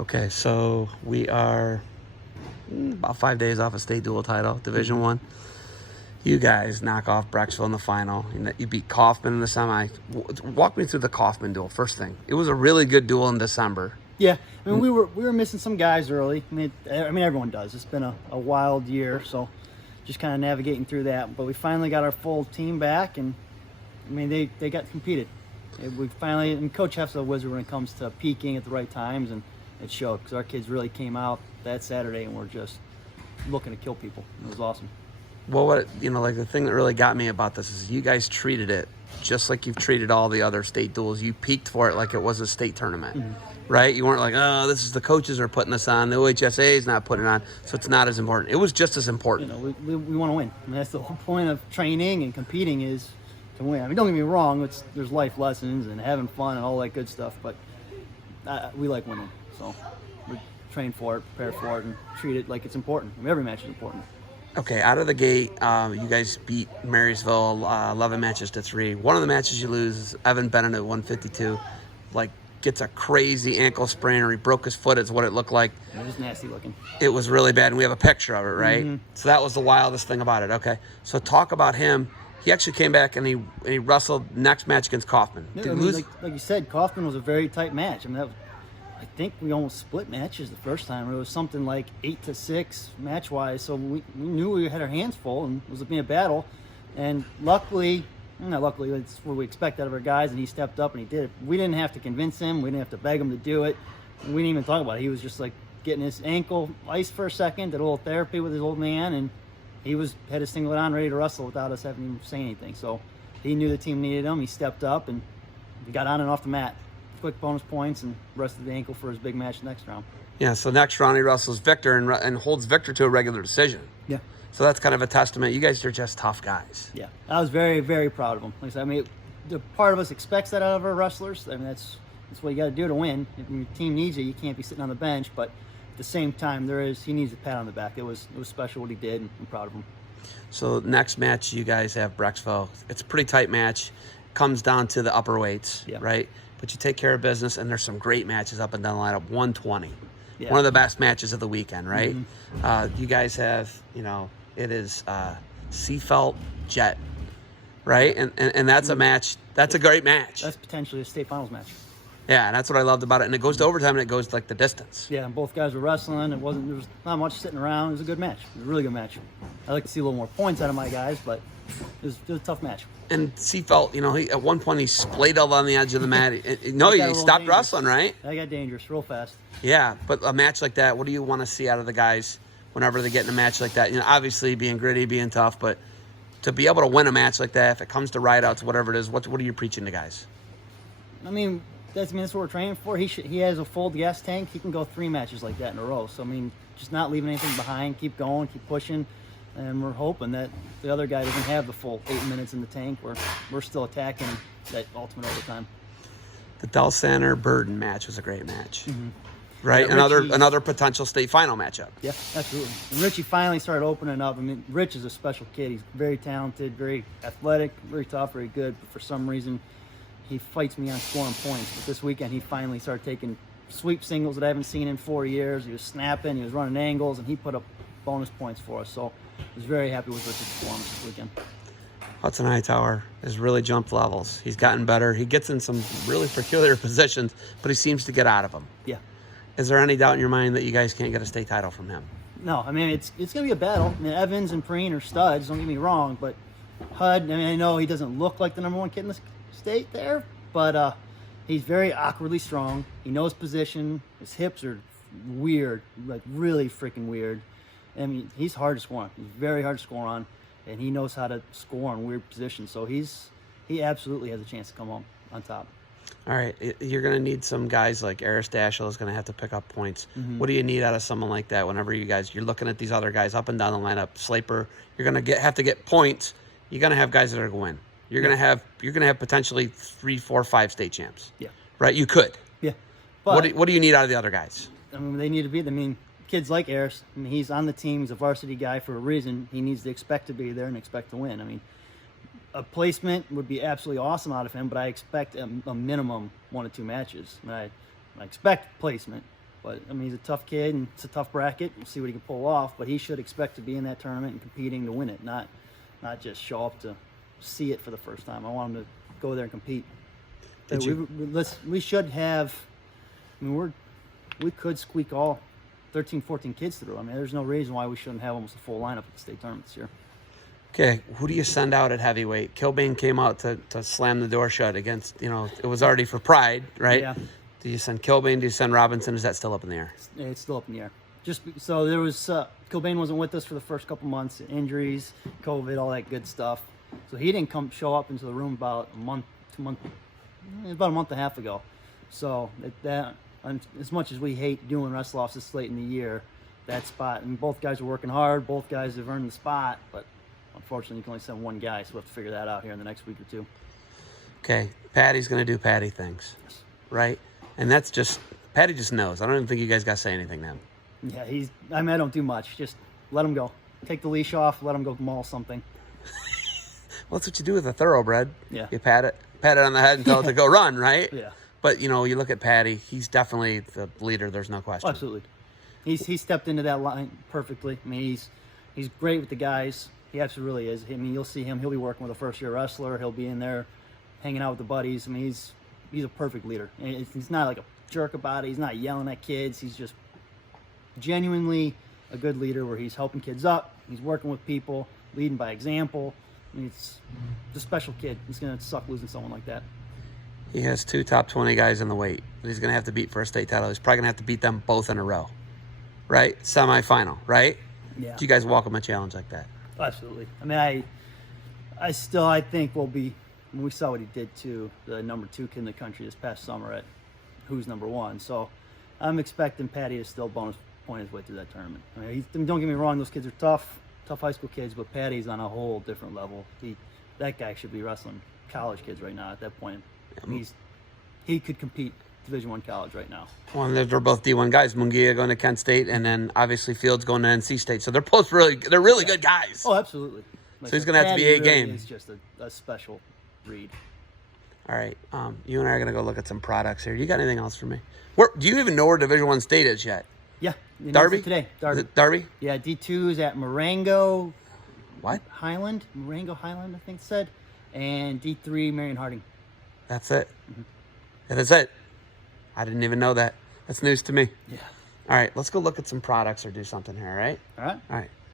Okay, so we are about 5 days off a state dual title, Division One. You guys knock off Brecksville in the final. You beat Kaufman in the semi. Walk me through the Kaufman duel. First thing, it was a really good duel in December. Yeah, I mean we were missing some guys early. I mean everyone does. It's been a wild year, so just kind of navigating through that. But we finally got our full team back, and I mean they got competed. We finally, and Coach Heff's a wizard when it comes to peaking at the right times, and it showed because our kids really came out that Saturday and were just looking to kill people. It was awesome. Well, like the thing that really got me about this is you guys treated it just like you've treated all the other state duels. You peaked for it like it was a state tournament, right? You weren't like, oh, this is the coaches are putting this on. The OHSA is not putting it on, so it's not as important. It was just as important. We want to win. I mean, that's the whole point of training and competing is to win. I mean, don't get me wrong. There's life lessons and having fun and all that good stuff, but we like winning. So we train for it, prepare for it, and treat it like it's important. I mean, every match is important. Okay, out of the gate, you guys beat Marysville 11 matches to 3. One of the matches you lose is Evan Bennett at 152. Gets a crazy ankle sprain, or he broke his foot, is what it looked like. It was nasty looking. It was really bad, and we have a picture of it, right? Mm-hmm. So that was the wildest thing about it. Okay, so talk about him. He actually came back and he wrestled next match against Kaufman. Yeah, Did I he mean, lose? like you said, Kaufman was a very tight match. I mean, I think we almost split matches the first time. It was something like 8-6 match-wise. So we knew we had our hands full and it was being a battle. And luckily, it's what we expect out of our guys, and he stepped up and he did it. We didn't have to convince him. We didn't have to beg him to do it. We didn't even talk about it. He was just like getting his ankle iced for a second, did a little therapy with his old man, and he had his singlet on, ready to wrestle without us having to say anything. So he knew the team needed him. He stepped up and he got on and off the mat. Quick bonus points and rested the ankle for his big match next round. Yeah, so next round he wrestles Victor and holds Victor to a regular decision. Yeah. So that's kind of a testament. You guys are just tough guys. Yeah, I was very, very proud of him. Like I said, I mean, the part of us expects that out of our wrestlers. I mean, that's what you got to do to win. If your team needs you, you can't be sitting on the bench. But at the same time, he needs a pat on the back. It was special what he did, and I'm proud of him. So next match, you guys have Brecksville. It's a pretty tight match. Comes down to the upper weights, right? But you take care of business, and there's some great matches up and down the lineup. 120, one of the best matches of the weekend, right? You guys have, it is Seafelt Jet, right? And that's a match. That's a great match. That's potentially a state finals match. Yeah, and that's what I loved about it. And it goes to overtime, and it goes like the distance. Yeah, and both guys were wrestling. There was not much sitting around. It was a good match. It was a really good match. I'd like to see a little more points out of my guys, but it was a tough match. And Seafelt, he at one point he splayed out on the edge of the mat. He stopped wrestling, right? That got dangerous real fast. Yeah, but a match like that, what do you want to see out of the guys whenever they get in a match like that? Obviously being gritty, being tough, but to be able to win a match like that, if it comes to rideouts, whatever it is, what are you preaching to guys? I mean, that's what we're training for. He has a full gas tank. He can go 3 matches like that in a row. So, I mean, just not leaving anything behind. Keep going, keep pushing. And we're hoping that the other guy doesn't have the full 8 minutes in the tank. We're still attacking that ultimate overtime. The Del Center Burden match was a great match. Right? Yeah, another potential state final matchup. Yeah, absolutely. And Richie finally started opening up. I mean, Rich is a special kid. He's very talented, very athletic, very tough, very good. But for some reason, he fights me on scoring points. But this weekend, he finally started taking sweep singles that I haven't seen in 4 years. He was snapping, he was running angles, and he put up bonus points for us. So I was very happy with Rich's performance this weekend. Hudson Hightower has really jumped levels. He's gotten better. He gets in some really peculiar positions, but he seems to get out of them. Yeah. Is there any doubt in your mind that you guys can't get a state title from him? No, I mean, it's going to be a battle. I mean, Evans and Preen are studs, don't get me wrong, but Hud, I mean, I know he doesn't look like the number 1 kid in the state there, but he's very awkwardly strong. He knows position. His hips are weird, like really freaking weird. I mean, he's hard to score on. He's very hard to score on, and he knows how to score in weird positions. So he absolutely has a chance to come on top. All right, you're going to need some guys like Aristashel is going to have to pick up points. What do you need out of someone like that whenever you're looking at these other guys up and down the lineup? Slaper, you're going to have to get points. You're going to have guys that are going to win. You're going to have potentially 3, 4, 5 state champs. Yeah. Right? You could. Yeah. But what do you need out of the other guys? I mean, they need to be. I mean, kids like Aris. I mean, he's on the team. He's a varsity guy for a reason. He needs to expect to be there and expect to win. I mean, a placement would be absolutely awesome out of him, but I expect a minimum 1 or 2 matches. I expect placement, But I mean, he's a tough kid, and it's a tough bracket. We'll see what he can pull off. But he should expect to be in that tournament and competing to win it, not just show up to see it for the first time. I want him to go there and compete. We should have. I mean, we could squeak all 13, 14 kids through. I mean, there's no reason why we shouldn't have almost a full lineup at the state tournament this year. Okay, who do you send out at heavyweight? Kilbane came out to slam the door shut against, it was already for pride, right? Yeah. Do you send Kilbane? Do you send Robinson? Is that still up in the air? It's still up in the air. So there was Kilbane wasn't with us for the first couple months, injuries, COVID, all that good stuff. So he didn't show up into the room about a month and a half ago. So as much as we hate doing wrestle-offs this late in the year, that spot, and both guys are working hard. Both guys have earned the spot, but unfortunately, you can only send one guy, so we'll have to figure that out here in the next week or two. Okay, Patty's going to do Patty things, right? And Patty just knows. I don't even think you guys got to say anything to him. Yeah, I don't do much. Just let him go. Take the leash off, let him go maul something. Well, that's what you do with a thoroughbred. Yeah. You pat it on the head and tell it to go run, right? Yeah. But, you look at Patty, he's definitely the leader. There's no question. Oh, absolutely. He stepped into that line perfectly. I mean, he's great with the guys. He absolutely is. I mean, you'll see him. He'll be working with a first-year wrestler. He'll be in there hanging out with the buddies. I mean, he's a perfect leader. And he's not like a jerk about it. He's not yelling at kids. He's just genuinely a good leader where he's helping kids up. He's working with people, leading by example. I mean, it's a special kid. It's going to suck losing someone like that. He has 2 top 20 guys in the weight that he's going to have to beat for a state title. He's probably going to have to beat them both in a row, right? Semifinal, right? Yeah. Do you guys welcome a challenge like that? Absolutely. I mean, I think we'll be. When we saw what he did to the number 2 kid in the country this past summer at who's number 1. So I'm expecting Patty to still bonus point his way through that tournament. I mean, don't get me wrong; those kids are tough high school kids, but Patty's on a whole different level. That guy should be wrestling college kids right now. At that point, I mean, he could compete Division I college right now. Well, they're both D1 guys. Munguia going to Kent State, and then obviously Fields going to NC State. So they're both really good guys. Oh, absolutely. So he's going to have to be Patty game. It's just a special breed. All right, you and I are going to go look at some products here. You got anything else for me? Do you even know where Division I State is yet? Yeah. Darby? Today. Darby. Is it Darby? Yeah, D2 is at Marengo. What? Marengo Highland, I think it said. And D3, Marion Harding. That's it. Mm-hmm. That is it. I didn't even know that. That's news to me. Yeah. All right, let's go look at some products or do something here, all right? All right. All right.